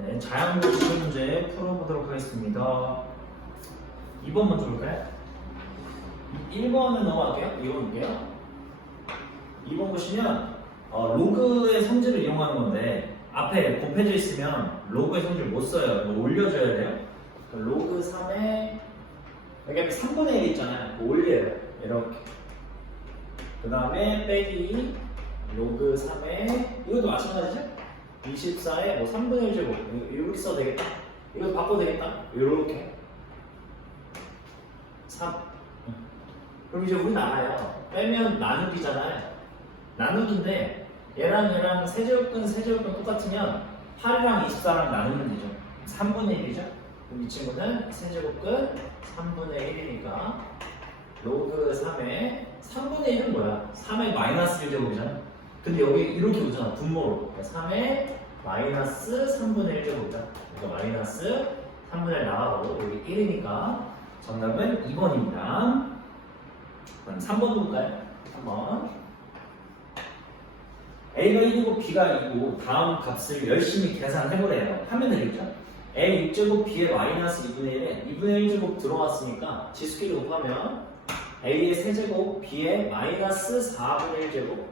네, 자연고시 문제 풀어보도록 하겠습니다. 2번 먼저 볼까요? 1번은 넘어갈게요. 2번 볼게요. 2번 보시면 로그의 성질을 이용하는 건데 앞에 곱해져 있으면 로그의 성질을 못 써요. 이거 올려줘야 돼요. 로그 3에 여기 앞에 3분의 1 있잖아요. 그거 올려요. 이렇게. 그 다음에 빼기 로그 3에 이것도 마찬가지죠? 24에 뭐 3분의 1 제곱 이렇게 써도 되겠다. 이거 바꿔도 되겠다. 이렇게 3. 그럼 이제 우리는 알아요. 빼면 나누기잖아요. 나누기인데 얘랑 세제곱근 똑같으면 8이랑 24랑 나누면 되죠. 3분의 1이죠. 그럼 이 친구는 세제곱근 3분의 1이니까 로그 3에 3분의 1은 뭐야? 3의 마이너스 1제곱이잖아. 근데 여기 이렇게 오잖아. 분모로. 3의 마이너스 3분의 1제곱이다. 그러니까 마이너스 3분의 1 나가고 여기 1이니까 정답은 2번입니다. 그럼 3번 볼까요? 3번. A가 1이고 B가 2고 다음 값을 열심히 계산해보래요. 하면 되겠죠? A 6제곱 B의 마이너스 2분의 1에 2분의 1제곱 들어왔으니까 지수끼리 곱하면 A의 세제곱 B의 마이너스 4분의 1제곱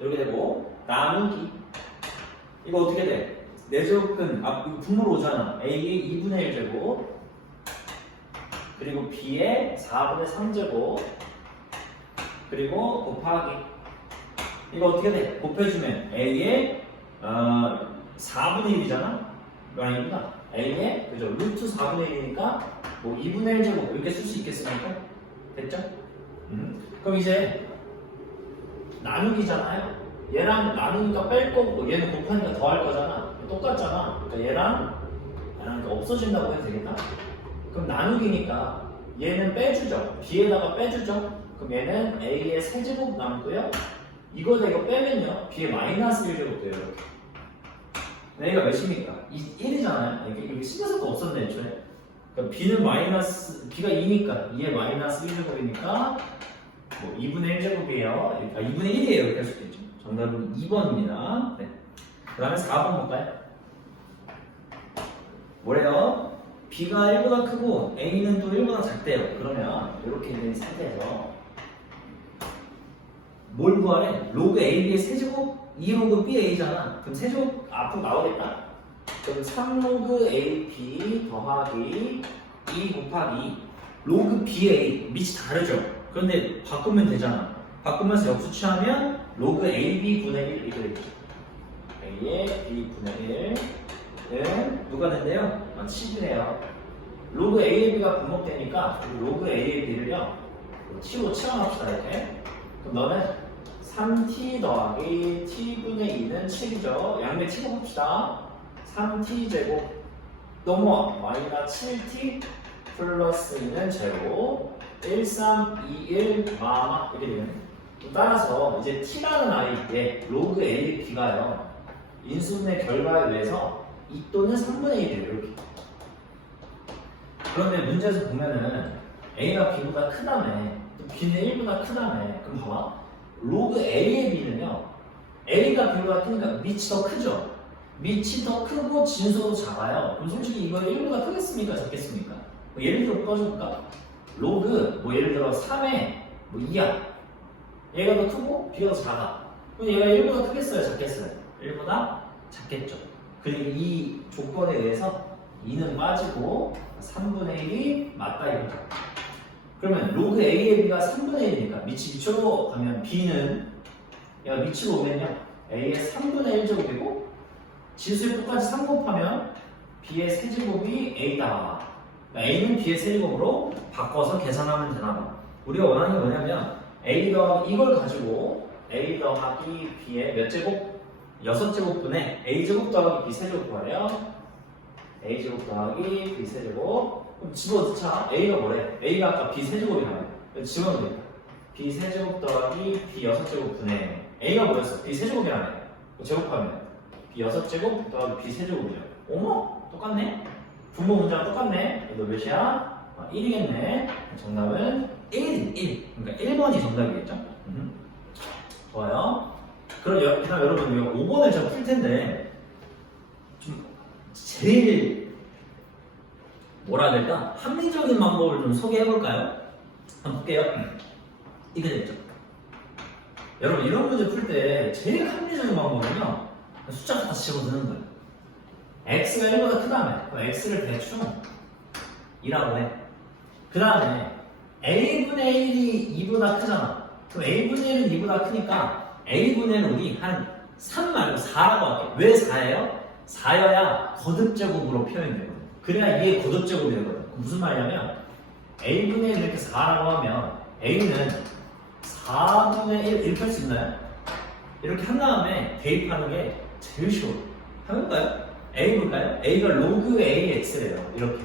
이렇게 되고 나누기 이거 어떻게 돼? 4제곱근 이거 분모로 오잖아. A의 2분의 1제곱 그리고 B의 4분의 3제곱 그리고 곱하기 이거 어떻게 돼? 곱해주면 A의 4분의 1이잖아? 아니구나. A의 그죠? 루트 4분의 1이니까 뭐 2분의 1제곱 이렇게 쓸 수 있겠습니까? 됐죠? 그럼 이제 나누기잖아요. 얘랑 나누니까 뺄 거고 얘는 곱하니까 더 할 거잖아. 똑같잖아. 그러니까 얘랑 없어진다고 해도 되겠다. 그럼 나누기니까 얘는 빼주죠. B에다가 빼주죠. 그럼 얘는 A의 세제곱 남고요. 이거다 이거 빼면요. B의 마이너스 1제곱 돼요. 이렇게. A가 몇입니까? 1이잖아요. 이게 신경 쓸 거 없었네 애초에. 그러니까 B는 B가 2니까 2의 마이너스 1제곱이니까 뭐 2분의 1제곱이에요. 2분의 1이에요. 이렇게 할 수 있겠죠. 정답은 2번입니다. 네. 그 다음에 4번 볼까요? 뭐래요? B가 1보다 크고 A는 또 1보다 작대요. 그러면 이렇게 된 상태에서 뭘 구하래? 로그 AB의 세제곱 2로그 BA잖아. 그럼 세제곱 앞으로 나오겠다. 그럼 3로그 AB 더하기 2 곱하기 로그 BA 밑이 다르죠? 그런데 바꾸면 되잖아. 바꾸면서 역수 취하면 로그 AB 분의 1 이렇게 되겠죠. A의 B분의 1은 누가 된대요? 10이네요. 로그 AB가 분목되니까 로그 AB를요 T로 채워납시다 이렇게. 그럼 너는 3t 더하기 t분의 2는 7이죠. 양면 칠해봅시다. 3t 제곱 넘어와 마이너스 7t 플러스 2는 제로 1, 3, 2, 1 마마 이렇게 되면 따라서 이제 t라는 아이의 로그 a, b가요 인수분의 결과에 의해서 2 또는 3분의 1이에요. 이렇게. 그런데 문제에서 보면은 a가 b보다 크다며 또 b는 1보다 크다며 그럼 봐봐 로그 A의 B는요 A가 B보다 크니까 밑이 더 크죠? 밑이 더 크고 진수도 작아요. 그럼 솔직히 이거 1보다 크겠습니까? 작겠습니까? 뭐 예를 들어 꺼줄까? 로그 뭐 예를 들어 3의 뭐 2야 얘가 더 크고 B가 더 작아. 그럼 얘가 1보다 크겠어요? 작겠어요? 1보다 작겠죠. 그리고 이 조건에 의해서 2는 빠지고 3분의 1이 맞다 이거죠. 그러면 로그 A의 B가 3분의 1이니까 밑으로 가면 B는 얘가 밑으로 오면요 A의 3분의 1제곱이고 지수에 똑같이 3 곱하면 B의 세제곱이 A다. 그러니까 A는 B의 세제곱으로 바꿔서 계산하면 되나. 우리가 원하는 게 뭐냐면 A 더하기 이걸 가지고 A 더하기 B의 몇 제곱? 6제곱분의 A제곱 더하기 B 세제곱 구하래요. A제곱 더하기 B 세제곱 그럼 집어넣자. A가 뭐래? A가 아까 B 세제곱이라며. 집어넣으면 되겠다. B 세제곱 더하기 B 6제곱 분의 A가 뭐였어? B 세제곱이라며. 제곱하면 B 6제곱 더하기 B 세제곱이죠. 어머? 똑같네? 분모 문제랑 똑같네. 너 몇이야? 1이겠네. 정답은 1. 그러니까 1번이 정답이겠죠? 좋아요. 그럼 여러분 5번을 제가 풀 텐데 좀 제일 뭐라 해야 될까? 합리적인 방법을 좀 소개해볼까요? 한번 볼게요. 이게 되겠죠. 여러분 이런 문제 풀 때 제일 합리적인 방법은요, 숫자 갖다 집어넣는 거예요. x가 1보다 크다면 그럼 x를 대충 2라고 해. 그 다음에 a분의 1이 2보다 크잖아. 그럼 a분의 1은 2보다 크니까 a분의 1은 우리 한 3 말고 4라고 할게. 왜 4예요? 4여야 거듭제곱으로 표현되거든. 그래야 이게 거듭제곱이 되거든. 무슨 말이냐면 a분의 1 이렇게 4라고 하면 a는 4분의 1 이렇게 할 수 있나요? 이렇게 한 다음에 대입하는 게 제일 쉬워. 한번 볼까요? a 볼까요? a가 로그 ax래요. 이렇게.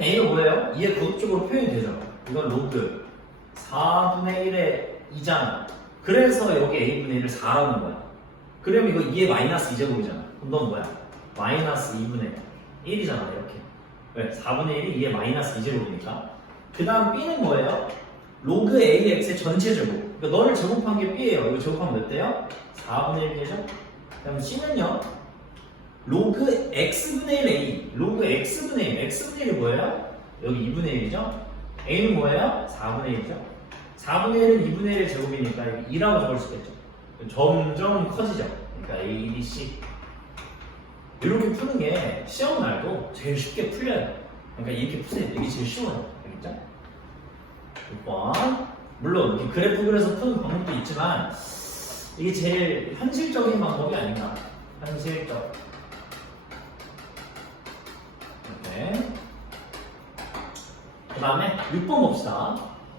a가 뭐예요? 2의 거듭적으로 표현이 되죠. 이건 로그 4분의 1의 2잖아. 그래서 여기 a분의 1을 4라는 거야. 그러면 이거 2의 마이너스 2제곱이잖아. 그럼 넌 뭐야? 마이너스 2분의 1이잖아. 이렇게. 왜? 4분의 1이 2의 마이너스 2제곱이니까. 그 다음 b는 뭐예요? 로그 ax의 전체 제곱. 그러니까 너를 제곱한 게 b예요. 이거 제곱하면 몇 대요? 4분의 1이죠? 그 다음 c는요? 로그 x분의 1 a. 로그 x분의 1. x분의 1이 뭐예요? 여기 2분의 1이죠? a는 뭐예요? 4분의 1이죠? 4분의 1은 2분의 1 제곱이니까 2라고 적을 수 있겠죠. 점점 커지죠. 그러니까 a, b, c. 이렇게 푸는 게 시험 날도 제일 쉽게 풀려요. 그러니까 이렇게 푸세요. 이게 제일 쉬워요. 알겠죠? 6번. 물론 이렇게 그래프 그려서 푸는 방법도 있지만 이게 제일 현실적인 방법이 아닌가. 현실적. 이렇게. 그 다음에 6번 봅시다.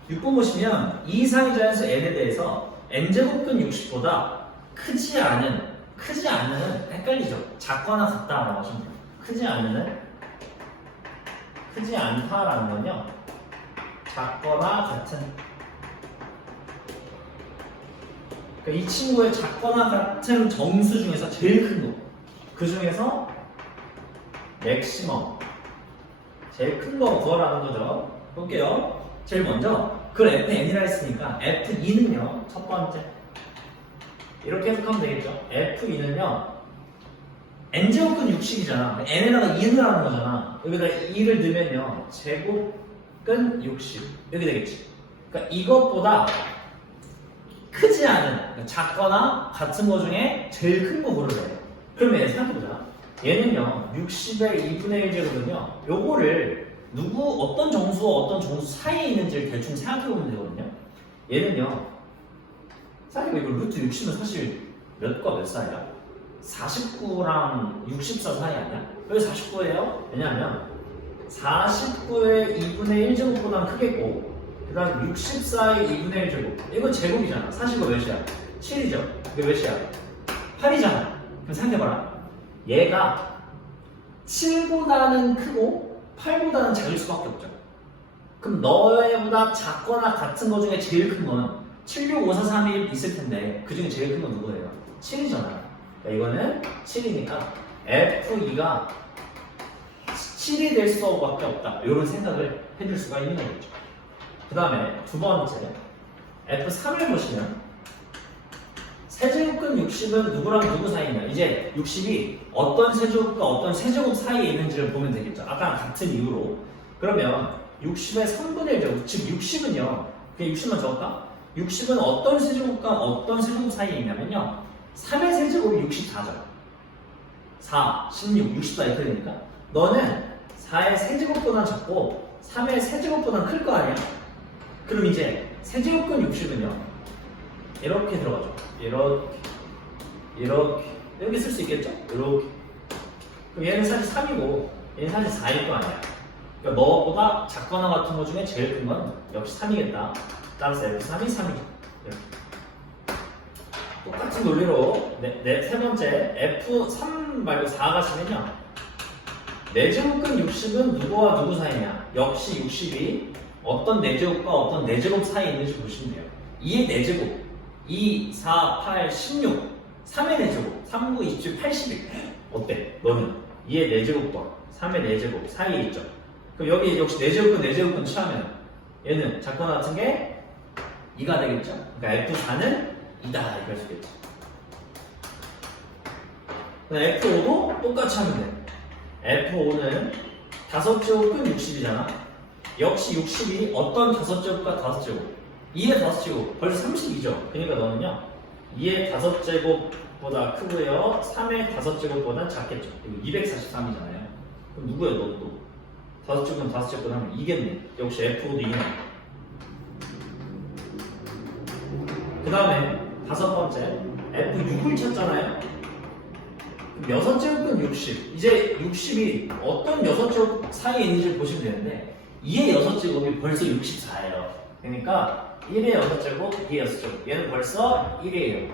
6번 보시면 이 이상의 자연수 n에 대해서 n제곱근 60보다 크지 않은 헷갈리죠? 작거나 같다라고 하시면 돼요. 크지 않다라는 건요, 작거나 같은. 그러니까 이 친구의 작거나 같은 정수 중에서 제일 큰 거. 그 중에서 맥시멈. 제일 큰 거 구하라는 거죠. 볼게요. 제일 먼저, 그걸 fn이라 했으니까 f2는요, 첫 번째. 이렇게 해석하면 되겠죠. f2는요, n제곱근 60이잖아. n에다가 2를 하는 거잖아. 여기다 2를 넣으면요, 제곱근 60. 이렇게 되겠지. 그러니까 이것보다 크지 않은, 그러니까 작거나 같은 거 중에 제일 큰 거 고르래요. 그러면 얘 생각해보자. 얘는요, 60의 2분의 1제곱은요, 요거를 어떤 정수와 어떤 정수 사이에 있는지를 대충 생각해보면 되거든요. 얘는요, 사실 이거 루트 60은 사실 몇과 몇 사이야? 49랑 64 사이 아니야? 왜 49예요? 왜냐하면 49의 2분의 1제곱보다는 크겠고, 그 다음 64의 2분의 1제곱. 이건 제곱이잖아. 사실 이거 몇이야? 7이죠? 이게 몇이야? 8이잖아. 그럼 생각해봐라. 얘가 7보다는 크고 8보다는 작을 수밖에 없죠. 그럼 너희보다 작거나 같은 거 중에 제일 큰 거는 7, 6, 5, 4, 3, 1 있을 텐데 그 중에 제일 큰 건 누구예요? 7이잖아요. 그러니까 이거는 7이니까 F2가 7이 될 수밖에 없다. 이런 생각을 해줄 수가 있는 거겠죠. 그 다음에 두 번째 F3을 보시면 세제곱근 60은 누구랑 누구 사이냐. 이제 60이 어떤 세제곱과 어떤 세제곱 사이에 있는지를 보면 되겠죠. 아까랑 같은 이유로. 그러면 60의 3분의 1제곱, 즉 60은요, 그냥 60만 적을까? 60은 어떤 세제곱과 어떤 세제곱 사이에 있냐면요, 3의 세제곱이 64죠. 4, 16, 64 이렇게 되니까 너는 4의 세제곱보다 작고 3의 세제곱보다 클 거 아니야? 그럼 이제 세제곱근 60은요, 이렇게 들어가죠. 이렇게 쓸 수 있겠죠? 이렇게. 그럼 얘는 사실 3이고 얘는 사실 4일 거 아니야. 그러니까 너보다 작거나 같은 거 중에 제일 큰 건 역시 3이겠다. 따라서 F3이 3이죠. 이렇게. 똑같은 논리로 세 번째 F3 말고 4 가시면요, 내제곱근 60은 누구와 누구 사이냐? 역시 60이 어떤 내제곱과 어떤 내제곱 사이에 있는지 보시면 돼요. 2의 내제곱 2, 4, 8, 16 3의 내제곱 3, 9, 27, 81 어때? 너는 2의 내제곱과 3의 내제곱 사이에 있죠. 그럼 여기 역시 내제곱근 취하면 얘는 작거나 같은 게 2가 되겠죠. 그러니까 F4는 2다 이렇게 할 수 있겠죠. F5도 똑같이 하면 돼. F5는 5제곱은 60이잖아. 역시 60이 어떤 5제곱과 5제곱? 2의 5제곱 벌써 30이죠. 그러니까 너는요 2의 5제곱보다 크고요 3의 5제곱보다 작겠죠. 이거 243이잖아요. 그럼 누구야 너는 또? 5제곱은 5제곱 하면 2겠네. 역시 F5도 2네. 그 다음에 5번째 F6을 찾잖아요. 6제곱은 60. 이제 60이 어떤 6제곱 사이에 있는지 보시면 되는데 2의 6제곱이 벌써 64예요. 그러니까 1의 6제곱, 2의 6제곱. 얘는 벌써 1이에요.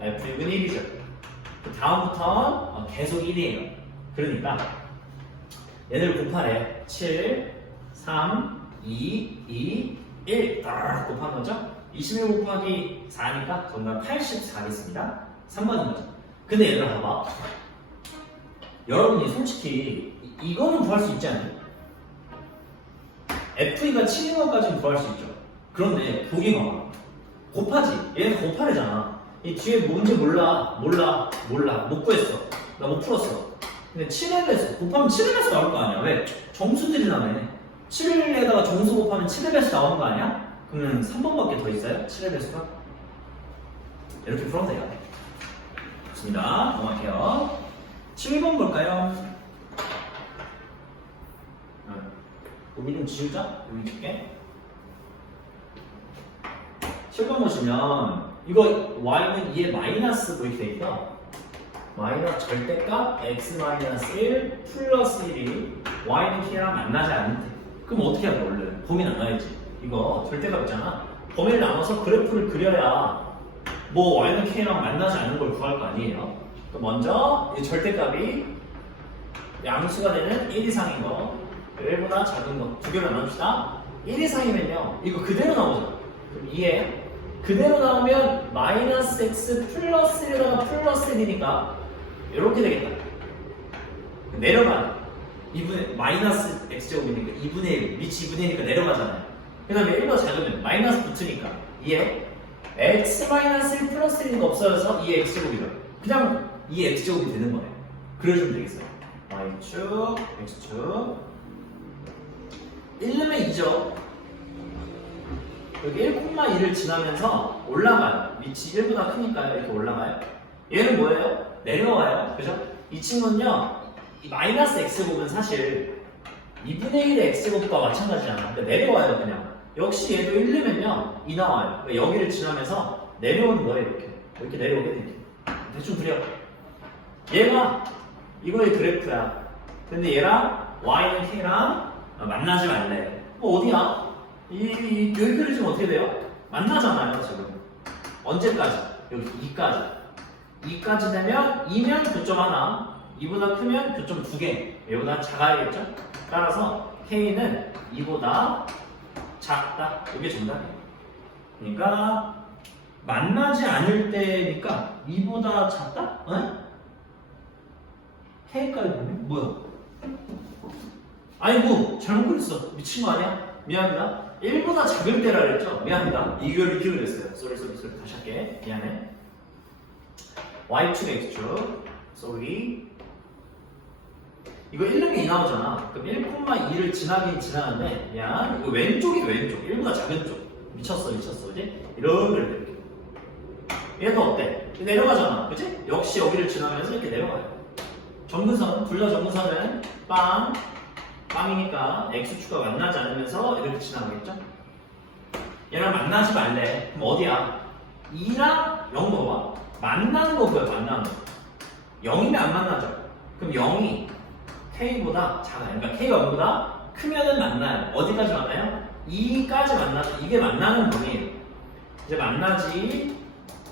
F6은 1이죠. 그 다음부터는 계속 1이에요. 그러니까 얘를 곱하래. 7, 3, 2, 1 딱 곱한 거죠. 21 곱하기 4니까 정답 84겠습니다. 3번인 거죠. 근데 얘들아 봐봐. 여러분이 솔직히 이거는 구할 수 있지 않나요? F2가 7인 것까지는 구할 수 있죠. 그런데 보기 봐봐. 곱하지. 얘는 곱하래잖아. 이 뒤에 뭔지 몰라. 못 구했어. 나 못 풀었어. 근데 7을 했어. 곱하면 7을 해서 나올 거 아니야. 왜? 정수들이 나네. 7에다가 정수 곱하면 7을 해서 나오는 거 아니야? 그러면 3번밖에 더 있어요? 7의 배수가? 이렇게 풀어도 돼요. 좋습니다. 넘어갈게요. 7번 볼까요? 여기 좀 지우자. 여기 줄게. 7번 보시면 이거 y는 2의 마이너스 이렇게 돼 있죠? 마이너스 절대값 x-1 플러스 1이 y는 k랑 만나지 않을 때. 그럼 어떻게 해야 돼 원래? 범위 나눠야지. 이거 절대값 있잖아. 범위를 나눠서 그래프를 그려야 뭐 y는 k랑 만나지 않는 걸 구할 거 아니에요. 그럼 먼저 이 절대값이 양수가 되는 1 이상인 거 1보다 작은 거 두 개로 나눕시다. 1 이상이면요 이거 그대로 나오잖아. 그럼 2에 그대로 나오면 마이너스 x 플러스 1에다가 플러스 1이니까 이렇게 되겠다. 내려가 2분의 마이너스 x제곱이니까 2분의 1 밑이 2분의 1이니까 내려가잖아요. 그 다음에 1보다 작으면 마이너스 붙으니까 2에 x-1 플러스 1이 없어져서 2의 x제곱이죠. 그냥 2의 x제곱이 되는 거네. 그려주면 되겠어요. y축, x축 1름에 2죠. 여기 1,2를 지나면서 올라가요. 밑이 1보다 크니까요. 이렇게 올라가요. 얘는 뭐예요? 내려와요. 그죠? 이 친구는요. 이 마이너스 x제곱은 사실 2분의 1의 x제곱과 마찬가지잖아. 그러니까 내려와요 그냥. 역시 얘도 1름면요 2 나와요. 그러니까 여기를 지나면서 내려오는 거예요. 이렇게 내려오게 되죠. 대충 그려. 얘가 이거의 그래프야. 근데 얘랑 y는 k랑 만나지 말래. 어디야? 여기 그려지면 어떻게 돼요? 만나잖아요 지금. 언제까지? 여기 2까지. 2까지 되면 2면 교점 하나, 2보다 크면 교점 2개. 얘보다 작아야겠죠? 따라서 k는 2보다 작다. 이게 정답이에요. 그러니까 만나지 않을 때니까 2보다 작다? k까지 보면 뭐야? 아이고 잘못 그렸어. 미친 거 아니야? 미안합니다. 1보다 작을 때라 그랬죠? 미안합니다. 이걸 이렇게 그렸어요. 쏘리 다시 할게. 미안해. y축 x축 쏘리. 이거 1름이 2 나오잖아. 그럼 1,2를 지나긴 지나는데 미안. 이거 왼쪽이 왼쪽. 1보다 작은 쪽. 미쳤어 그지? 이렇게 얘도 어때? 내려가잖아. 그치? 역시 여기를 지나면서 이렇게 내려가요. 정근선, 둘 다 정근선은 빵이니까 x축과 만나지 않으면서 이렇게 지나가겠죠? 얘랑 만나지 말래. 그럼 어디야? 2랑 0 봐봐. 만나는 거 보여, 만나는 거. 0이면 안 만나죠? 그럼 0이 k보다 작아요. 그러니까 k가 0보다 크면은 만나요. 어디까지 만나요? 2까지 만나죠. 이게 만나는 범위예요. 이제 만나지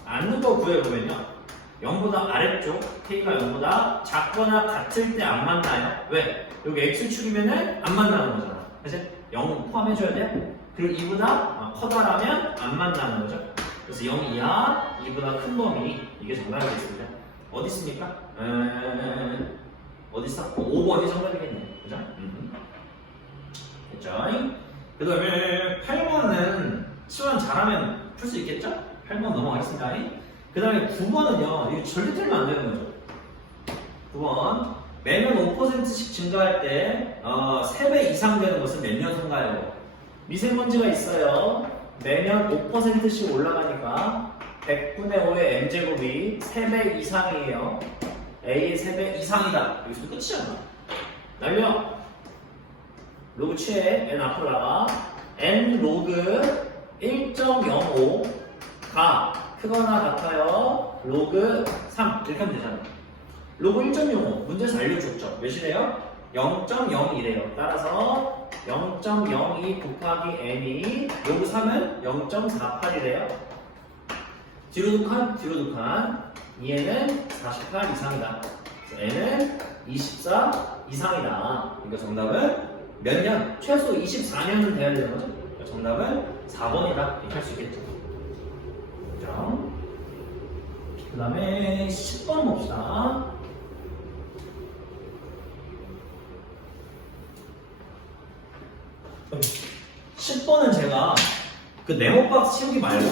않는 거 구해보면요. 0보다 아래쪽 k가 0보다 작거나 같을 때 안 만나요. 왜? 여기 x축이면은 안 만나는 거잖아. 그치? 0은 포함해줘야 돼. 그리고 2보다 커다라면 안 만나는 거죠. 그래서 0 이하, 2보다 큰 범위. 이게 정답이겠습니다. 어디 있습니까? 어디 있어? 5번이 정답이겠네. 그죠? 됐죠? 그 다음에 8번은 시간 잘하면 풀 수 있겠죠? 8번 넘어가겠습니다. 그 다음에 9번은요, 이거 절대 틀면 안 되는 거죠. 9번. 매년 5%씩 증가할 때 3배 이상 되는 것은 몇 년인가요? 미세먼지가 있어요. 매년 5%씩 올라가니까 100분의 5의 m제곱이 3배 이상이에요. a의 3배 이상이다. 여기서 끝이잖아. 날려. 로그 취해. n 앞으로 나가. n 로그 1.05가 크거나 같아요. 로그 3 이렇게 하면 되잖아. 로그 1.05 문제에서 알려줬죠. 몇이래요? 0.02래요. 따라서 0.02 곱하기 n이 로그 3은 0.48이래요. 뒤로 두 칸, 뒤로 두 칸. 얘는 48 이상이다. n은 24 이상이다. 그러니까 정답은 몇 년? 최소 24년은 돼야 되는 거죠. 그러니까 정답은 4번이다. 이렇게 할 수 있겠죠. 그 다음에 10번 봅시다. 10번은 제가 그 네모박스 채우기 말고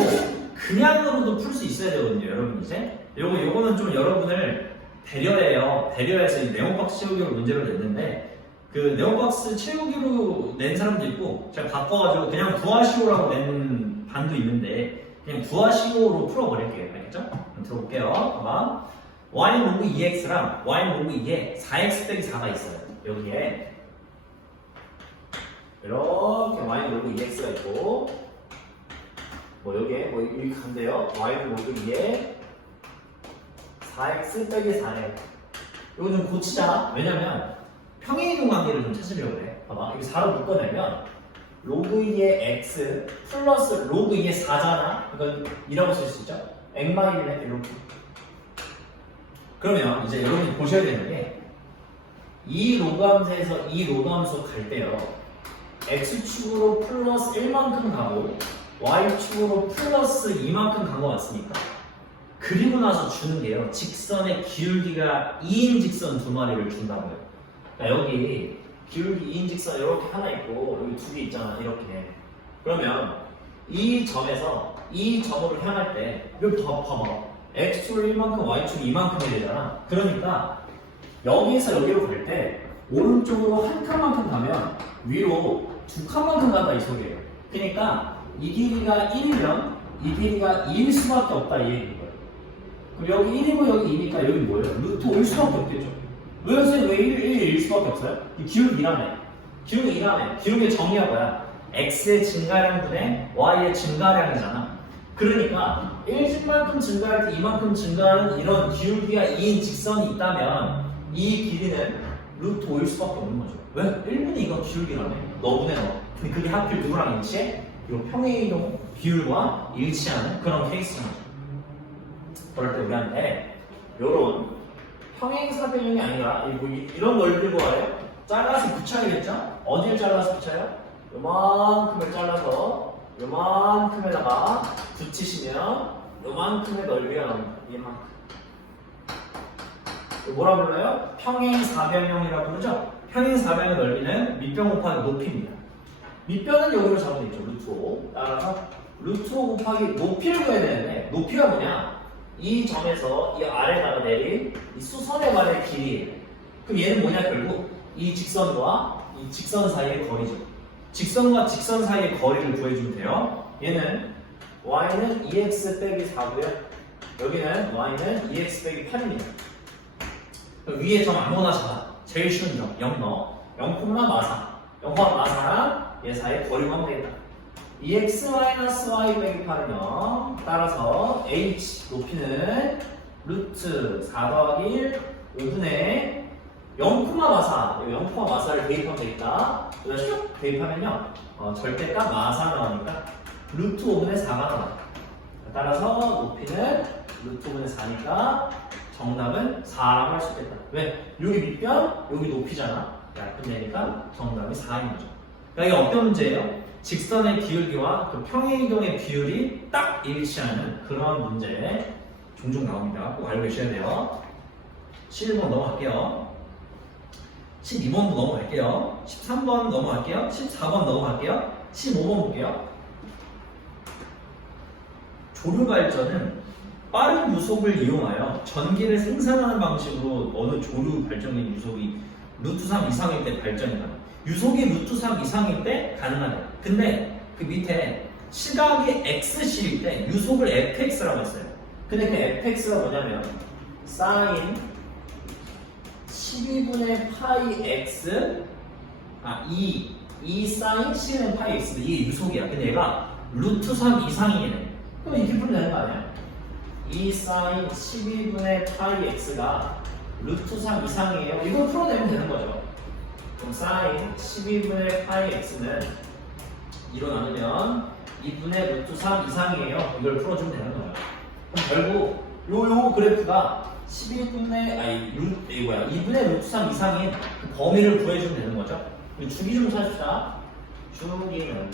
그냥으로도 풀 수 있어야 되거든요, 여러분 이제. 요거는 좀 여러분을 배려해요. 배려해서 이 네모박스 채우기로 문제를 냈는데 그 네모박스 채우기로 낸 사람도 있고 제가 바꿔가지고 그냥 부하시오라고 낸 반도 있는데 그냥 부하시오로 풀어버릴게요. 알겠죠? 들어볼게요. 봐봐. y 로그 2x랑 y 로그 2에 4x 빼기 4가 있어요. 여기에 이렇게 y 로그 2x가 있고 뭐 여기에 뭐 이렇게 간대요. y 로그 2에 4x 빼기 4래. 이거 좀 고치자. 왜냐면 평행이동 관계를 좀 찾으려고 해. 봐봐. 여기 4로 묶어내면 로그 2의 x 플러스 로그 2의 4잖아. 이건 이라고 쓸 수 있죠. 액마이네 이렇게. 그러면 이제 여러분이 보셔야 되는 게 이 로그 함수에서 이 로그 함수 갈 때요. x축으로 플러스 1만큼 가고 y축으로 플러스 2만큼 간 것 같습니까? 그리고 나서 주는 게요. 직선의 기울기가 2인 직선 두 마리를 준다고요. 그러니까 여기 기울기 2인 직선 이렇게 하나 있고 여기 두 개 있잖아. 이렇게. 그러면 이 점에서 이 점으로 향할 때 여기 더 봐봐. x축으로 1만큼 y축으로 2만큼 해야 되잖아. 그러니까 여기에서 여기로 갈 때 오른쪽으로 한 칸만큼 가면 위로 두 칸만큼 간다 이 소리예요. 그러니까 이 길이가 1이면 이 길이가 2일 수밖에 없다 이 얘기인 거예요. 그리고 여기 1이고 여기 2니까 여기 뭐예요? 루트 5일 수밖에 없겠죠. 왜 선생님 왜 1일 수밖에 없어요? 이 기울기 1하네. 기울기 1하네. 기울기의 정의가 뭐야? x의 증가량분의 y의 증가량이잖아. 그러니까 1쯤만큼 증가할 때 이만큼 증가하는 이런 기울기가 2인 직선이 있다면 이 길이는 루트 5일 수밖에 없는 거죠. 왜? 1분의 2가 기울기라며. 너분의 너. 근데 그게 하필 누구랑 일치해? 이 평행이동 비율과 일치하는 그런 케이스인 거죠. 그럴 때 우리한테 요런 평행사변형이 아니라 이런 걸 들고 와요. 잘라서 붙여야겠죠? 어디를 잘라서 붙여요? 요만큼을 잘라서 요만큼에다가 붙이시면 요만큼의 넓이가 나옵니다. 이만큼. 뭐라 불러요? 평행사변형이라고 부르죠? 평행사변의 넓이는 밑변 곱하기 높이입니다. 밑변은 여기로 잡으면 되죠. 루트 5. 따라서 루트 5 곱하기 높이를 구해야 되는데 높이가 뭐냐? 이 점에서 이 아래다가 내린 이 수선의 발의 길이에요. 그럼 얘는 뭐냐? 결국 이 직선과 이 직선 사이의 거리죠. 직선과 직선 사이의 거리를 구해주면 돼요. 얘는 y는 2x 빼기 4고요. 여기는 y는 2x 빼기 8입니다. 그럼 위에 점 아무거나 잡아. 제일 쉬운 점 0 넣어. 0, 마사. 0, 마사랑 얘 사이의 거리만 하면 되겠다. 2x-y 빼기 8은 0. 따라서 h 높이는 루트 4 더하기 1 5분의 0, 마사. 0, 마사를 대입하면 되겠다. 그래서 대입하면요. 절대값 마사 나오니까 루트 5분의 4가 나와. 따라서 높이는 루트 5분의 4니까 정답은 4라고 할 수 있겠다. 왜? 여기 밑변, 여기 높이잖아. 얇은 데니까 정답이 4인 거죠. 그러니까 이게 어떤 문제예요? 직선의 기울기와 그 평행이동의 비율이 딱 일치하는 그런 문제 종종 나옵니다. 꼭 알고 계셔야 돼요. 11번 넘어갈게요. 12번도 넘어갈게요. 13번 넘어갈게요. 14번 넘어갈게요. 15번 볼게요. 조류 발전은 빠른 유속을 이용하여 전기를 생산하는 방식으로 어느 조류 발전된 유속이 루트 3 이상일 때 발전이 가능. 유속이 루트 3 이상일 때 가능하다. 근데 그 밑에 시각이 x시일 때 유속을 fx라고 했어요. 근데 그 fx가 뭐냐면 사인 12분의 파이 x 2 사인 12분의 파이 x 이게 유속이야. 근데 얘가 루트 3 이상이네. 그럼 이렇게 풀면 되는 거 아니야? 2 사인 12분의 파이 x가 루트 3 이상이에요. 이걸 풀어내면 되는 거죠. 그럼 사인 12분의 파이 x는 2로 나누면 2분의 루트 3 이상이에요. 이걸 풀어주면 되는 거예요. 그럼 결국 요 그래프가 2분의 루트 3 이상인 그 범위를 구해주면 되는 거죠. 우리 주기 좀 찾읍시다. 주기는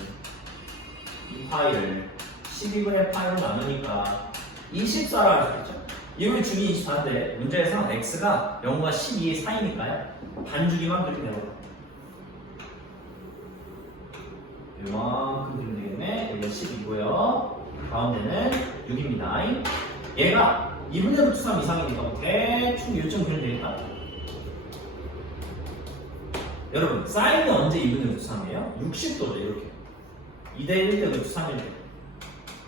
2파이를 12분의 파이로 나누니까 24라고 할 수 있죠. 이거의 주기 24인데 문제에서 x가 0과 12의 사이니까요. 반주기만 그렇게 되거든요. 이만큼 그리면 되겠네. 여기가 10이고요. 가운데는 6입니다. 얘가 2분의 루트 3 이상이니까 뭐 대충 요점 그리면 되겠다. 여러분, 사인은 언제 2분의 루트 3이에요? 60도죠, 이렇게. 2대1 대 루트 3일 때.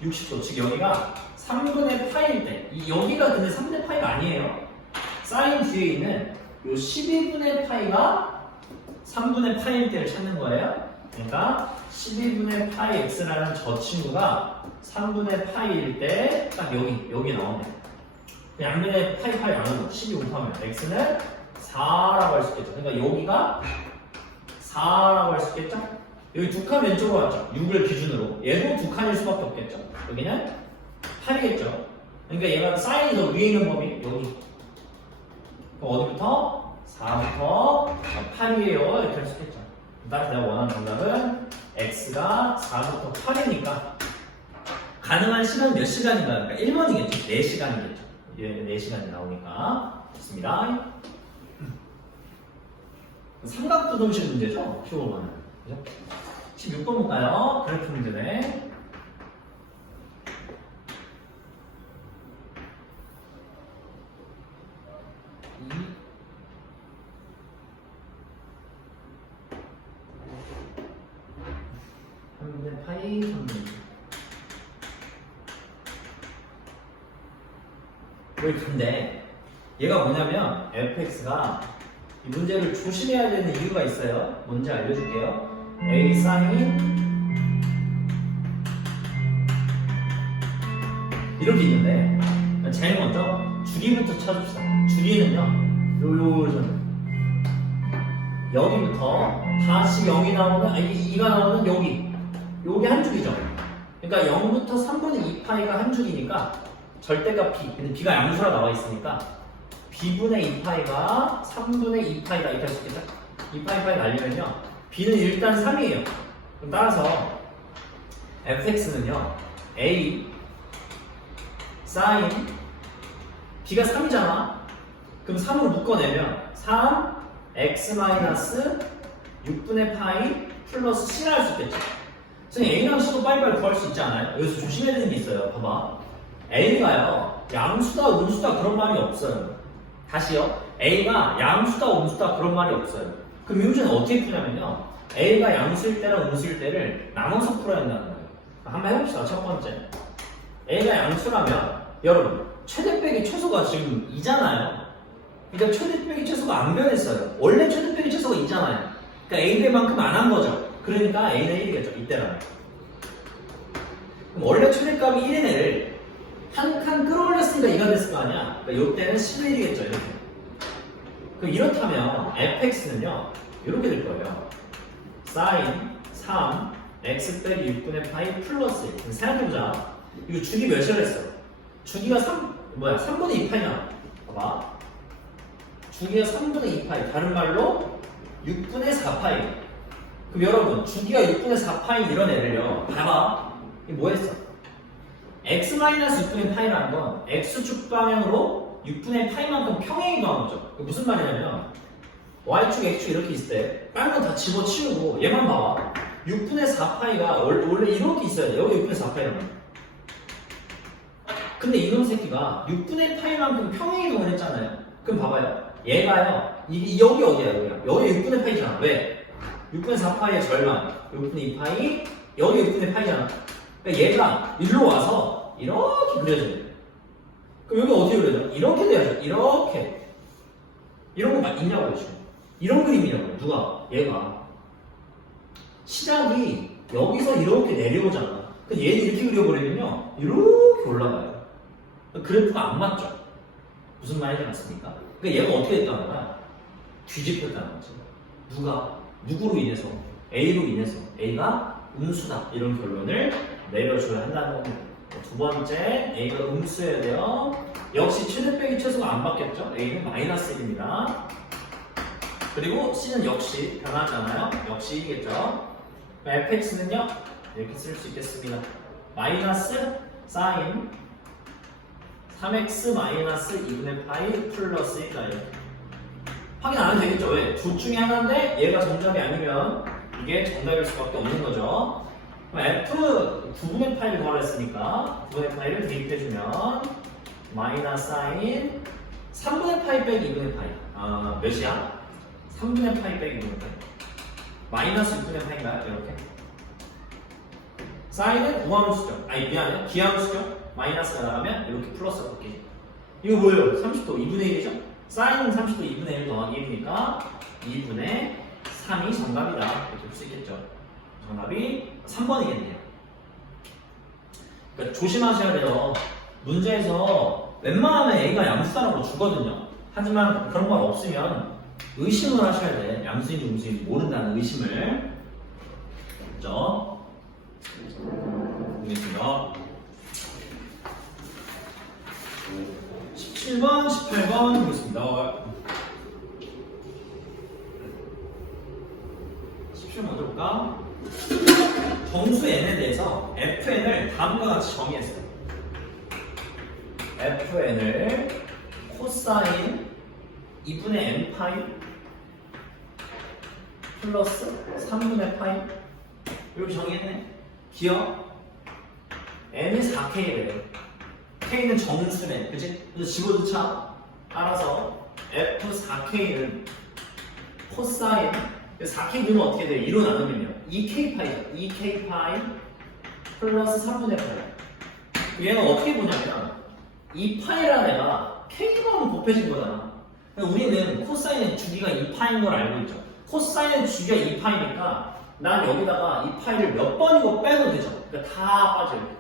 60도. 즉, 여기가 3분의 파일 때. 여기가 근데 3분의 파이가 아니에요. 사인 뒤에 있는 요 12분의 파이가 3분의 파일 때를 찾는 거예요. 그러니까 12분의 파이 x라는 저 친구가 3분의 파이일 때 딱 여기 나오네. 양면에 파이 나누고 12 곱하면 x는 4라고 할 수 있겠죠. 그러니까 여기가 4라고 할 수 있겠죠. 여기 두 칸 왼쪽으로 왔죠. 6을 기준으로. 얘도 두 칸일 수밖에 없겠죠. 여기는 8이겠죠. 그러니까 얘가 사인이 더 위에 있는 범위 여기. 그럼 어디부터? 4부터 8이에요. 이렇게 할 수 있겠죠. 따라서 내가 원하는 정답은 x가 4부터 8이니까 가능한 시간은 몇 시간인가? 그러니까 1번이겠죠. 4시간이겠죠. 4시간이 나오니까 좋습니다. 삼각부동식 문제죠? 15번은. 그죠? 16번 볼까요? 그래프 문제네. 파이 3분의 여기 근데 얘가 뭐냐면 fx가 이 문제를 조심해야 되는 이유가 있어요. 뭔지 알려줄게요. a 사인 이렇게 있는데 제일 먼저 주기부터 찾읍시다. 주기는요 여기부터 다시 0이 나오는 2가 나오는 여기 한 줄이죠. 그러니까 0부터 3분의 2파이가 한 줄이니까 절대값 b. 근데 b가 양수라 나와 있으니까 b분의 2파이가 3분의 2파이가 이렇게 할 수 있겠죠? 2파이 날리면요 b는 일단 3이에요. 그럼 따라서 fx는요 a 사인 b가 3이잖아. 그럼 3으로 묶어내면 3 x 마이너스 6분의 파이 플러스 c를 할 수 있겠죠. 선생님 A랑 C도 빨리빨리 구할 수 있지 않아요? 여기서 조심해야 되는 게 있어요. 봐봐. A가요 양수다 음수다 그런 말이 없어요. 다시요. A가 양수다 음수다 그런 말이 없어요. 그럼 이 문제는 어떻게 푸냐면요 A가 양수일 때랑 음수일 때를 나눠서 풀어야 한다는 거예요. 한번 해봅시다. 첫 번째 A가 양수라면 여러분 최대 빼기 최소가 지금 2잖아요. 그러니까 최대 빼기 최소가 안 변했어요. 원래 최대 빼기 최소가 2잖아요. 그러니까 A배만큼 안 한 거죠. 그러니까 A는 1이겠죠. 이때라면. 그럼 원래 최대값이 1인 애를 한 칸 끌어올렸으니까 2가 됐을 거 아니야. 그러니까 이때는 11이겠죠. 이렇게. 그럼 이렇다면 fx는요. 이렇게 될 거예요. sin 3 x 빼기 6분의 파이 플러스 1. 생각해보자. 이거 주기 몇이라 했어? 주기가 3분의 2파이냐? 봐봐. 주기가 3분의 2파이. 다른 말로 6분의 4파이. 그럼 여러분 주기가 6분의 4파이 이런 애를요 봐봐 이게 뭐 했어? x-6분의 파이라는 건 x축 방향으로 6분의 파이만큼 평행이 더한 거죠. 무슨 말이냐면 y축, x축 이렇게 있을 때 다른 건 다 집어치우고 얘만 봐봐 6분의 4파이가 원래 이렇게 있어야 돼. 여기 6분의 4파이라는 근데 이놈 새끼가 6분의 파이만큼 평행이동을 했잖아요. 그럼 봐봐요. 얘가요. 여기 어디야 여기야? 여기 6분의 파이잖아. 왜? 6분의 4파이의 절반 6분의 2파이 여기 6분의 파이잖아. 그러니까 얘가 일로 와서 이렇게 그려져야 돼. 그럼 여기 어떻게 그려져? 이렇게 돼야죠. 이렇게. 이런 거 있냐고 그러죠. 이런 그림이냐고. 누가? 얘가. 시작이 여기서 이렇게 내려오잖아. 그럼 얘는 이렇게 그려버리면요. 이렇게 올라가요. 그래프가 안 맞죠? 무슨 말인지 맞습니까? 그러니까 얘가 어떻게 됐다는 거야? 뒤집혔다는 거지. 누가? 누구로 인해서? A로 인해서. A가 음수다. 이런 결론을 내려줘야 한다는 겁니다. 두 번째, A가 음수여야 돼요. 역시 최대 빼기 최소가 안 바뀌었죠? A는 마이너스 1입니다. 그리고 C는 역시 변하잖아요. 역시 1이겠죠? fx는요? 이렇게 쓸 수 있겠습니다. 마이너스 사인 3x 마이너스 2분의 파이 플러스 1까지. 확인 안 해도 되겠죠? 왜? 둘 중에 하나인데 얘가 정답이 아니면 이게 정답일 수밖에 없는 거죠. 그럼 f 9분의 파이를 구하랬으니까 9분의 파이를 대입해주면 마이너스 사인 3분의 파이 빼기 2분의 파이. 아, 몇이야? 3분의 파이 빼기 2분의 파이. 마이너스 6분의 파이인가요? 이렇게. 사인은 우함수죠. 아니 미안해. 기함수죠. 마이너스가 나가면 이렇게 플러스가 바뀌죠. 이거 뭐예요? 30도 2분의 1이죠? 사인은 30도 2분의 1 더하기 1이니까 2분의 3이 정답이다. 이렇게 볼 수 있겠죠. 정답이 3번이겠네요. 그러니까 조심하셔야 돼요. 문제에서 웬만하면 A가 양수다라고 주거든요. 하지만 그런 건 없으면 의심을 하셔야 돼. 양수인지 음수인지 모른다는 의심을. 그죠? 보겠습니다. 17번, 18번 보겠습니다. 17번 먼저 볼까? 정수 n에 대해서 fn을 다음과 같이 정의했어요. fn을 코사인 2분의 n 파이 플러스 3분의 파이 이렇게 정의했네. 기억 n이 4k래요. k는 정수네, 그치? 그래서 집어넣자. 따라서 f4k는 코사인 4k 넣으면 어떻게 돼요? 2로 나누면요 2k 파이죠. 2k 파이 플러스 3분의 파이. 얘는 어떻게 보냐면 이 파이라는 애가 k만 곱해진 거잖아. 그러니까 우리는 코사인의 주기가 2파인 걸 알고 있죠. 코사인의 주기가 2파이니까 난 여기다가 이 파이를 몇 번이고 빼도 되죠. 그러니까 다 빠져요.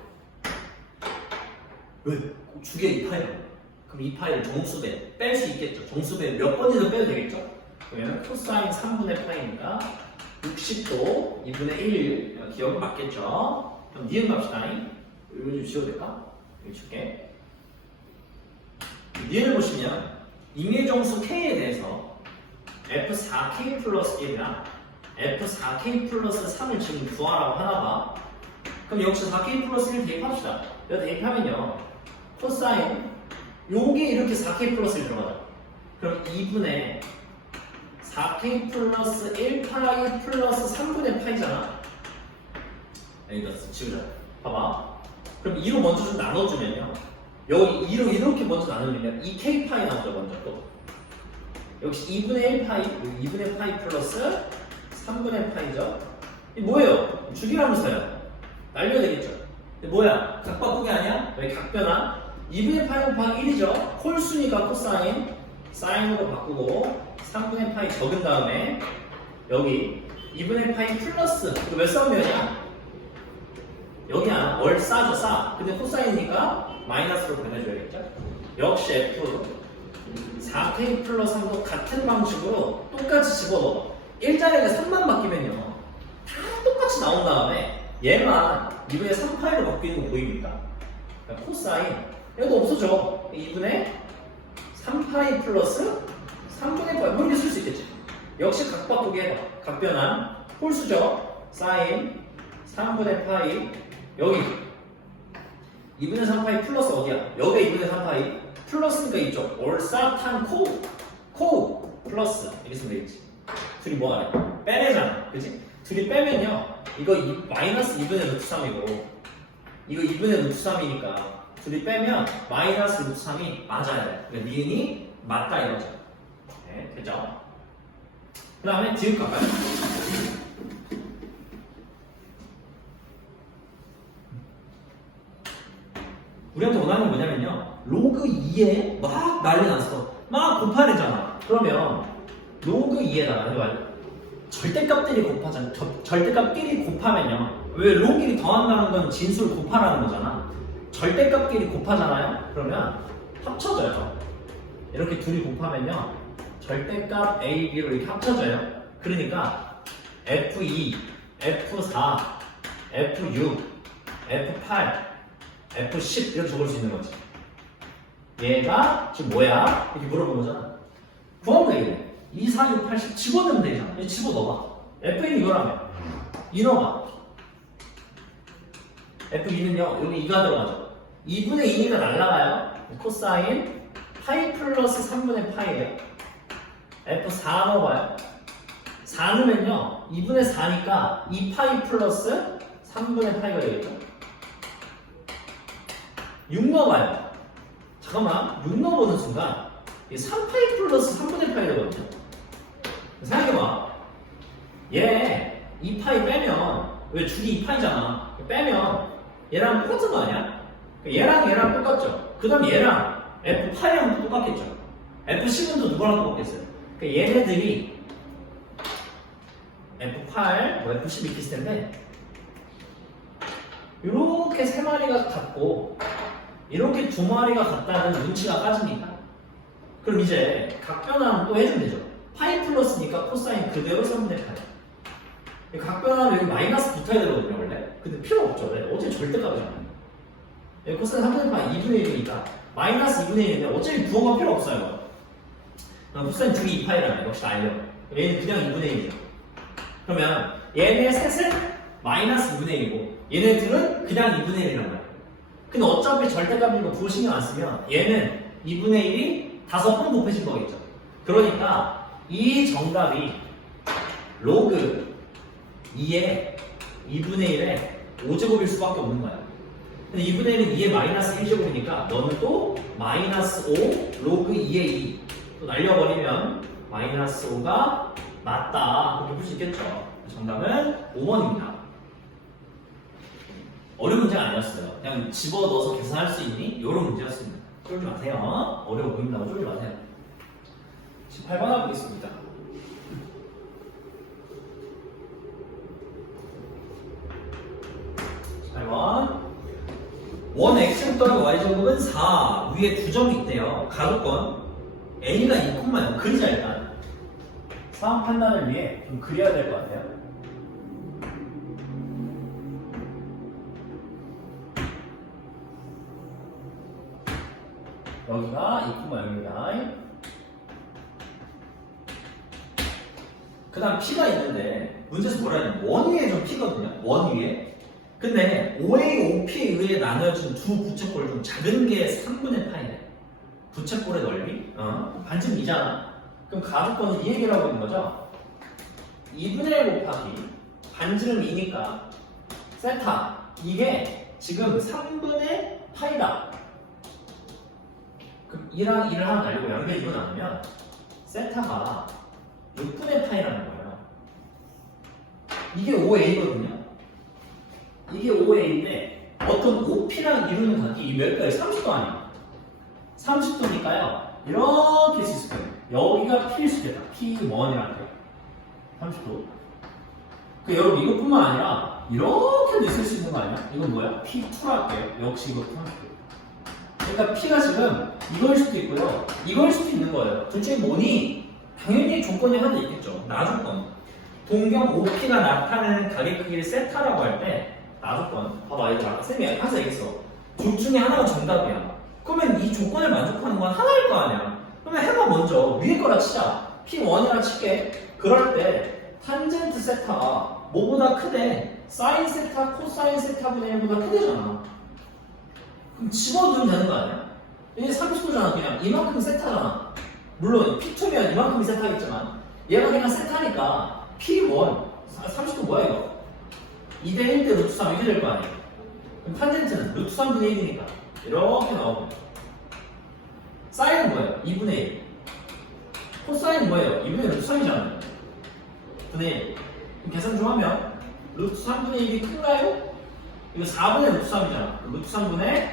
왜? 주기가 2파이라고. 그럼 2파이를 정수배 뺄 수 있겠죠. 정수배 몇 번이든 빼도 되겠죠. 그러면 코사인 3분의 파이니까 60도 2분의 1 기억이 맞겠죠. 그럼 니은 갑시다. 이거 좀 지워도 될까? 여기 줄게. 니은을 보시면 임의정수 K에 대해서 F4K 플러스 1이나 F4K 플러스 3을 지금 구하라고 하나봐. 그럼 역시 4K 플러스 1 대입합시다. 여기다 대입하면요 코사인 요게 이렇게 4K 플러스 1 들어가죠. 그럼 2분의 4K 플러스 1 파이 플러스 3분의 파이잖아. 여기다 지우자. 봐봐. 그럼 2로 먼저 좀 나눠주면요 여기 2로 이렇게 먼저 나누면 2K 파이 나오죠. 먼저 또 역시 2분의 1 파이 2분의 파이 플러스 3분의 파이죠. 이게 뭐예요? 주기하면서요. 날려야 되겠죠. 이게 뭐야? 각 바꾸기 아니야? 여기 각변화 2분의 파이 곱하기 1이죠. 홀수니까 코사인 사인으로 바꾸고 3분의 파이 적은 다음에 여기 2분의 파이 플러스 이거 몇 쌍면이야? 여기야 월 싸죠. 싸. 근데 코사인이니까 마이너스로 변해줘야겠죠. 역시 F 4K 플러스 3도 같은 방식으로 똑같이 집어넣어. 1자리에 3만 바뀌면요 다 똑같이 나온 다음에 얘만 2분의 3파이로 바뀌는 거 보입니까? 그러니까 코사인 얘도 없어져. 2분의 3파이 플러스 3분의 파이 뭐 이렇게 쓸 수 있겠지. 역시 각 바꾸기 해봐. 각변환 홀수죠. 사인 3분의 파이 여기 2분의 3파이 플러스 어디야? 여기 2분의 3파이 플러스니까 이쪽 올사탄 코 플러스 이렇게 쓰면 되겠지. 둘이 뭐하래? 빼내잖아. 그치? 둘이 빼면요 이거 마이너스 2분의 루트 3이고 이거 2분의 루트 3이니까 둘이 빼면 마이너스 루트 3이 맞아야 돼. 그러니까 니은이 맞다 이거죠. 네, 됐죠? 그 다음에 디귿 갈까요? 우리한테 원하는 게 뭐냐면요. 로그 2에 막 난리 났어. 막 곱하래잖아. 그러면 로그 2에다가 절대값끼리 곱하잖아. 절대값끼리 곱하면요. 왜 로그 1이 더한다는 건 진수를 곱하라는 거잖아. 절대값끼리 곱하잖아요. 그러면 합쳐져요. 이렇게 둘이 곱하면요. 절대값 A, B로 이렇게 합쳐져요. 그러니까 F2, F4, F6, F8, F10 이렇게 적을 수 있는 거지. 얘가 지금 뭐야? 이렇게 물어본 거잖아. 구하면 되겠네. 2, 4, 6, 8, 10 집어넣으면 되잖아. 얘 집어넣어봐. F는 이거라며. 2 넣어봐. F2는요, 여기 2가 들어가죠. 2분의 2니까 날라가요. 코사인 파이 플러스 3분의 파이예요. F4 넣어봐요. 4 넣으면요, 2분의 4니까 2파이 플러스 3분의 파이가 되겠죠. 6 넣어봐요. 잠깐만, 6 넣어보는 순간 3파이 플러스 3분의 파이 되거든요. 생각해봐. 얘 2파이 빼면, 왜 줄이 2파이잖아. 빼면 얘랑 똑같은 거 아니야? 얘랑 똑같죠. 그 다음 얘랑 F8이랑 똑같겠죠. F10은 또 누구랑 똑같겠어요? 얘네들이 F8, F10 이렇게 있을 텐데 이렇게 세 마리가 같고 이렇게 두 마리가 같다는 눈치가 빠지니까 그럼 이제 각변화는 또 해주면 되죠. 파이 플러스니까 코사인 그대로 3분의 파이. 각변화는 여기 마이너스 붙어야 되거든요 원래. 근데 필요 없죠. 어차피 절대값이잖아요. 여기 코사인 3분의 파이 2분의 1이니까 마이너스 2분의 1인데 어차피 부호가 필요 없어요. 코사인 둘이 2파이라면 역시 알려. 얘는 그냥 2분의 1이죠. 그러면 얘네 셋은 마이너스 2분의 1이고 얘네들은 그냥 2분의 1이란 말이에요. 근데 어차피 절대값인 거 부호 신경 안 쓰면 얘는 2분의 1이 5번 곱해진 거겠죠. 그러니까 이 정답이 로그 2에 2분의 1에 5제곱일 수밖에 없는 거야. 근데 2분의 1은 2에 마이너스 1제곱이니까 너는 또 마이너스 5 로그 2에 2 또 날려버리면 마이너스 5가 맞다. 그렇게 볼 수 있겠죠. 정답은 5번입니다. 어려운 문제가 아니었어요. 그냥 집어넣어서 계산할 수 있니? 이런 문제였습니다. 쫄지 마세요. 어려워 보인다고 쫄지 마세요. 18번 해보겠습니다. 원 x 더하기 y제곱은 4 위에 두 점이 있대요. 가로건 a가 2,0 그리자 일단. 상황 판단을 위해 좀 그려야 될 것 같아요. 여기가 2,0입니다. 그 다음 p가 있는데 문제에서 뭐라 했냐면 원 위에 좀 p거든요. 원 위에. 근데 5a, 5p에 의해 나눠진 두 부채꼴 좀 작은 게 3분의 파이네. 부채꼴의 넓이? 반지름 2잖아. 그럼 가속도는 이 얘기를 하고 있는 거죠. 2분의 1 곱하기 반지름 2니까 세타 이게 지금 3분의 파이다. 그럼 2랑 2를 하나 날리고 연결 이거 나누면 세타가 6분의 파이라는 거예요. 이게 5a거든요. 이게 5a인데 어떤 OP랑 이루는 관계 이 몇 가지 30도 아니야. 30도니까요. 이렇게 있을 수 있어요. 여기가 P일 수 있겠다. P1이라는 게 30도. 그 여러분 이것뿐만 아니라 이렇게도 있을 수 있는 거 아니야? 이건 뭐야? P2로 할게요. 역시 이것도 30도. 그러니까 P가 지금 이거일 수도 있고요. 이거일 수도 있는 거예요. 둘 중에 뭐니? 당연히 조건이 하나 있겠죠. 나조건. 동경 OP가 나타내는 가게 크기를 세타라고 할 때 나조건. 봐봐 얘들아. 쌤이 항상 얘기했어. 둘 중에 하나가 정답이야. 그러면 이 조건을 만족하는 건 하나일 거 아니야. 그러면 해봐 먼저. 위에 거라 치자. P1이라 칠게. 그럴 때 탄젠트 세타가 뭐보다 크대? 사인 세타, 코사인 세타분의 1보다 크대잖아. 그럼 집어넣으면 되는 거 아니야? 이게 30도잖아. 그냥 이만큼 세타잖아. 물론 P2면 이만큼이 세타겠지만 얘가 그냥 세타니까 P1 30도 뭐야 이거? 2대 1대 루트 3 이렇게 될 거 아니야? 그럼 탄젠트는 루트 3분의 1이니까 이렇게 나오고 사인은 뭐예요? 2분의 1. 코사인은 뭐예요? 2분의 루트 3이잖아요. 분의 1. 계산 좀 하면 루트 3분의 1이 큰가요? 이거 4분의 루트 3이잖아. 루트 3분의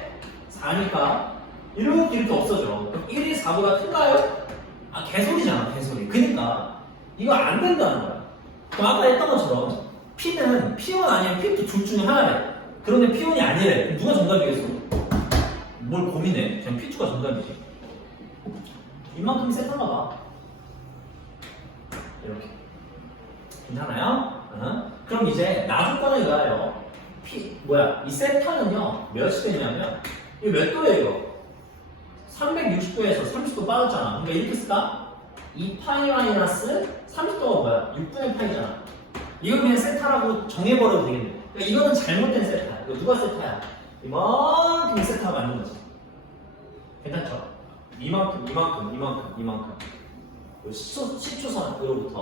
4니까 이렇게 없어져. 그럼 1이 4보다 큰가요? 아, 개소리잖아, 개소리. 그니까 이거 안 된다는 거야. 그럼 아까 했던 것처럼 P는 P1 아니면 P2 둘 중에 하나래. 그런데 P1이 아니래. 그럼 누가 정답이겠어? 뭘 고민해? 그냥 P2가 정답이지. 이만큼이 세타인가 봐. 이렇게. 괜찮아요? 그럼 이제 나조건을 이거예요. 이 세타는요, 몇이 되냐면, 이거 몇 도예요, 이거? 360도에서 30도 빠졌잖아. 그러니까 이렇게 쓸까? 2파이 마이너스 30도가 뭐야? 6분의 파이잖아. 이거 그냥 세타라고 정해버려도 되겠네. 그러니까 이거는 잘못된 세타야. 이거 누가 세타야? 이만큼 세타가 맞는 거지. 괜찮죠? 이만큼. 시초선으로부터.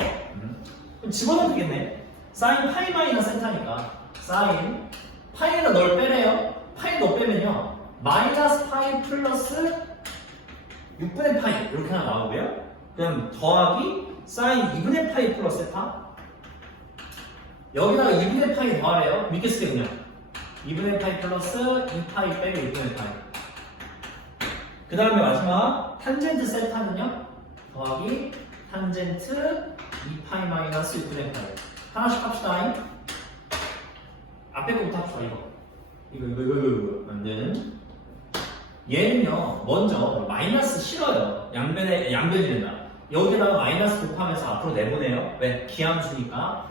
그럼 집어넣으면 되겠네. 사인 파이 마이너스 세타니까. 사인 파이에다 널 빼래요. 파이 너 빼면요. 마이너스 파이 플러스 6분의 파이 이렇게 하나 나오고요. 그럼 더하기 사인 2분의 파이 플러스 세타. 여기다가 2분의 파이 더하래요. 믿겠어요 그냥. 2분의 파이 플러스 2파이 빼고 6분의 파이. 그 다음에 마지막 탄젠트 세타는요. 더하기 탄젠트 2파이 마이너스 6분의 파이. 하나씩 합시다. 앞에 거부터 합시다. 이거 안 되는. 얘는요, 먼저 마이너스 싫어요. 양변이 된다. 여기다가 마이너스 곱하면서 앞으로 내보내요. 왜? 기함수니까.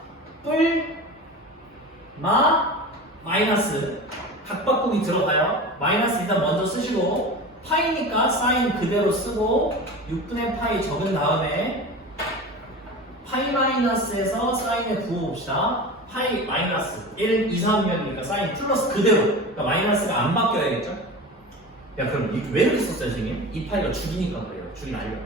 마이너스 각바꾸기 들어가요. 마이너스 일단 먼저 쓰시고 파이니까 사인 그대로 쓰고 6분의 파이 적은 다음에 파이 마이너스에서 사인을 구워봅시다. 파이 마이너스 1, 2, 3명이니까 사인 플러스 그대로. 그러니까 마이너스가 안 바뀌어야겠죠? 야 그럼 왜 이렇게 썼어요 선생님? 이 파이가 죽이니까 그래요. 죽이 날려.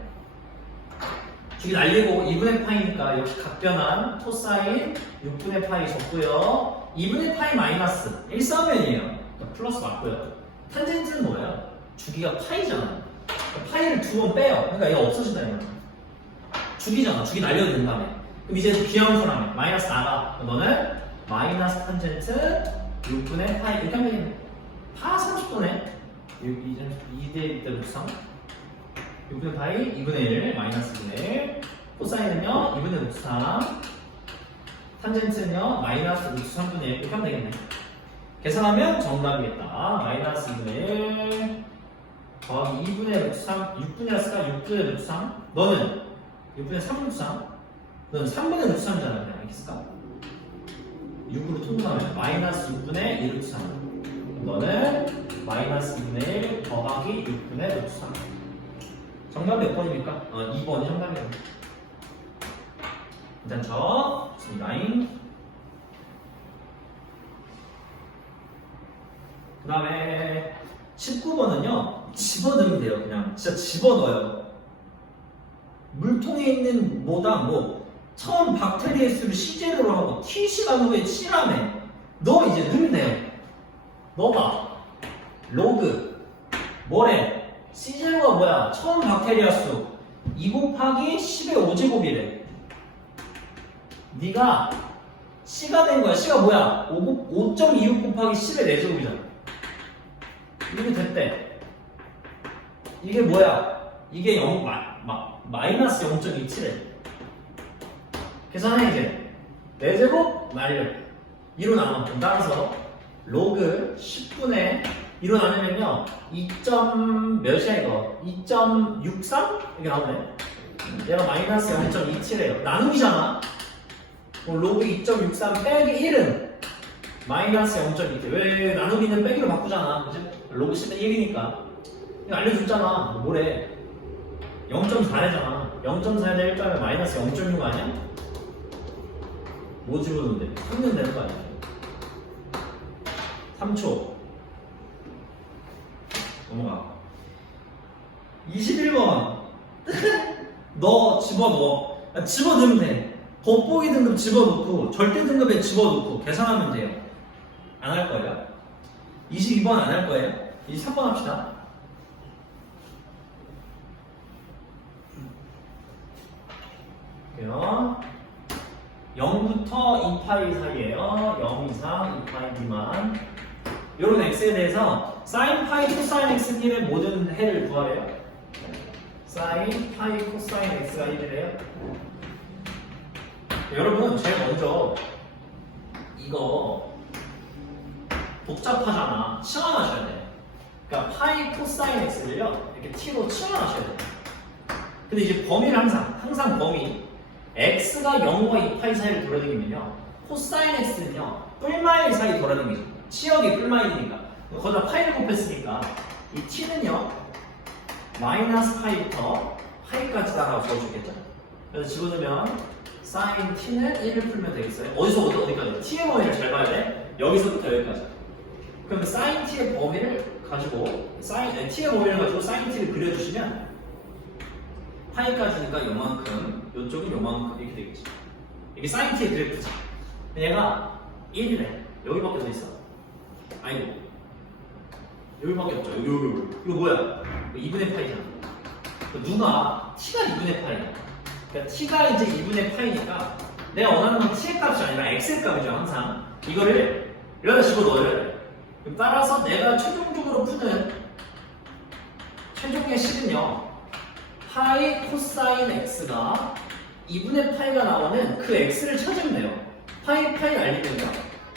죽이 날리고 2분의 파이니까 역시 각변한 토사인 6분의 파이 적고요. 2분의 파이 마이너스 1사면이에요. 그러니까 플러스 맞고요. 탄젠트는 뭐예요? 주기가 파이잖아. 그러니까 파이를 두 번 빼요. 그러니까 얘가 없어진다 이거야. 죽이잖아. 죽이 날려도 된다며. 그럼 이제 비함수라며. 마이너스 나가. 너는 마이너스 탄젠트 6분의 파이 이렇게 하면 되겠네. 다 30도네. 2대 3 6분의 파이 2분의 1 마이너스 2분의 1 코사인은요 2분의 루트 3 탄젠트는요 마이너스 루트 3분의 1 이렇게 하면 되겠네. 계산하면 정답이겠다. 마이너스 2분의 1 더하기 2분의 루트 3 6분이었을까? 6분의 루트 3 너는 6분의 3 루트 3 너는 3분의 루트 3이잖아. 그냥 이렇게 쓸까? 6으로 통분하면 마이너스 6분의 1 루트 3 너는 마이너스 2분의 1 더하기 6분의 루트 3 정답 몇 번입니까? 2번이 정답이에요. 괜찮죠? 좋습니다. 그 다음에 19번은요 집어넣으면 돼요. 그냥 진짜 집어넣어요. 물통에 있는 처음 박테리아 수를 C제로로 하고 T시간 후에 C라며 너 이제 넣으면 돼요. 너가 로그 뭐래? C제로가 뭐야? 처음 박테리아 수 2 곱하기 10의 5제곱이래. 네가 C가 된 거야. C가 뭐야? 5.26 곱하기 10의 4제곱이잖아. 이렇게 됐대. 이게 뭐야? 이게 마이너스 0.27래. 계산해 이제. 4제곱 날려. 2로 나눠. 따라서 로그 10분의 2로 나누면요 2. 몇이야 이거? 2.63? 이게 나오네. 얘가 마이너스 0.27이에요. 나누기잖아. 로그 2.63 빼기 1은 마이너스 0.27. 왜 나누기는 빼기로 바꾸잖아. 그치? 로그 10은 1이니까. 이거 알려줬잖아. 뭐래? 0.4래잖아. 0.4에다 1점에 마이너스 0.6 아니야? 뭐 집어넣는데? 3년 되는 거 아니야? 3초. 넘어가. 21번. 너 집어넣어. 집어넣으면 돼. 곱보기 등급 집어넣고 절대 등급에 집어넣고 계산하면 돼요. 안 할 거예요? 22번 안 할 거예요? 이제 3번 합시다. 0부터 2파이 사이에요. 0 이상 2파이 미만. 이런 x에 대해서 sin 파이 코사인 x 길의 모든 해를 구하래요. sin 파이 코사인 x가 1이래요. 여러분 제일 먼저 이거 복잡하잖아. 치환하셔야 돼. 그러니까 파이 코사인 x를요 이렇게 t로 치환하셔야 돼. 근데 이제 범위를 항상 범위 x가 0과 2파이 사이를 돌아다니면요 코사인 x는요 뿔마일 사이 돌아다니죠. 치역이 뿔마일이니까 거기다 파이를 곱했으니까 이 t는요 마이너스 파이부터 파이까지다라고 적어주겠죠. 그래서 집어넣으면 sin t는 1을 풀면 되겠어요. 어디서부터 어디까지? t의 범위를 잘 봐야 돼. 여기서부터 여기까지. 그럼 sin t의 범위를 가지고 t의 범위를 가지고 sin t를 그려주시면 파이까지니까 요만큼, 요쪽은 요만큼 이렇게 되겠지. 이게 sin t의 그래프지. 얘가 1이래. 여기밖에 더 있어. 아이고. 여기밖에 없죠. 여기. 이거 뭐야? 2분의 파이잖아. 누가 t가 2분의 파이야. 그러니까 t가 이제 2분의 파이니까 내가 원하는 건 t의 값이 아니라 x의 값이죠. 항상. 이거를 여기다 집어넣어야 돼. 그럼 따라서 내가 최종적으로 푸는 최종의 식은요. 파이 코사인 x가 2분의 파이가 나오는 그 x를 찾으면 돼요. 파이 알리면요.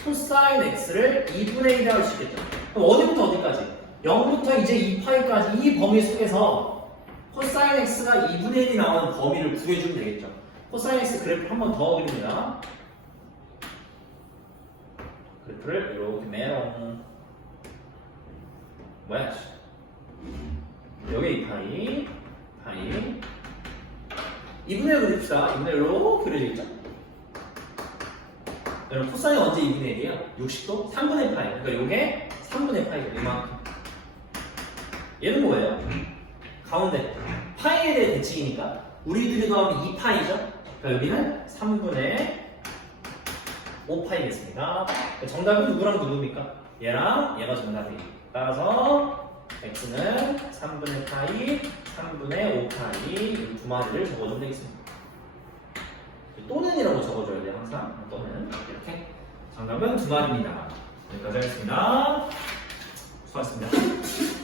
코사인 x를 2분의 1이라고 할 수 있겠죠. 그럼 어디부터 어디까지? 0부터 이제 2파이까지 이 범위 속에서 코사인 x가 2분의 1이 나오는 범위를 구해주면 되겠죠. 코사인 x 그래프를 한 번 더 그립니다. 그래프를 이렇게 메롱 뭐야? 여기 2파이 2분의 1 그립시다. 2분의 1로 그려져 있죠. 여러분 코사인 언제 2분의 1이에요? 60도? 3분의 파이. 그러니까 요게 3분의 파이가 이만큼. 얘는 뭐예요? 가운데 파이에 대해 대칭이니까 우리들이 더하면 2파이죠? 그러니까 여기는 3분의 5파이겠습니다. 정답은 누구랑 누구입니까? 얘랑 얘가 정답이에요. 따라서 x는 3분의 파이, 3분의 5파이 이 두 마리를 적어주면 되겠습니다. 또는이라고 적어줘야 돼요. 항상 또는 이렇게. 정답은 두 마리입니다. 여기까지 하겠습니다. 수고하셨습니다.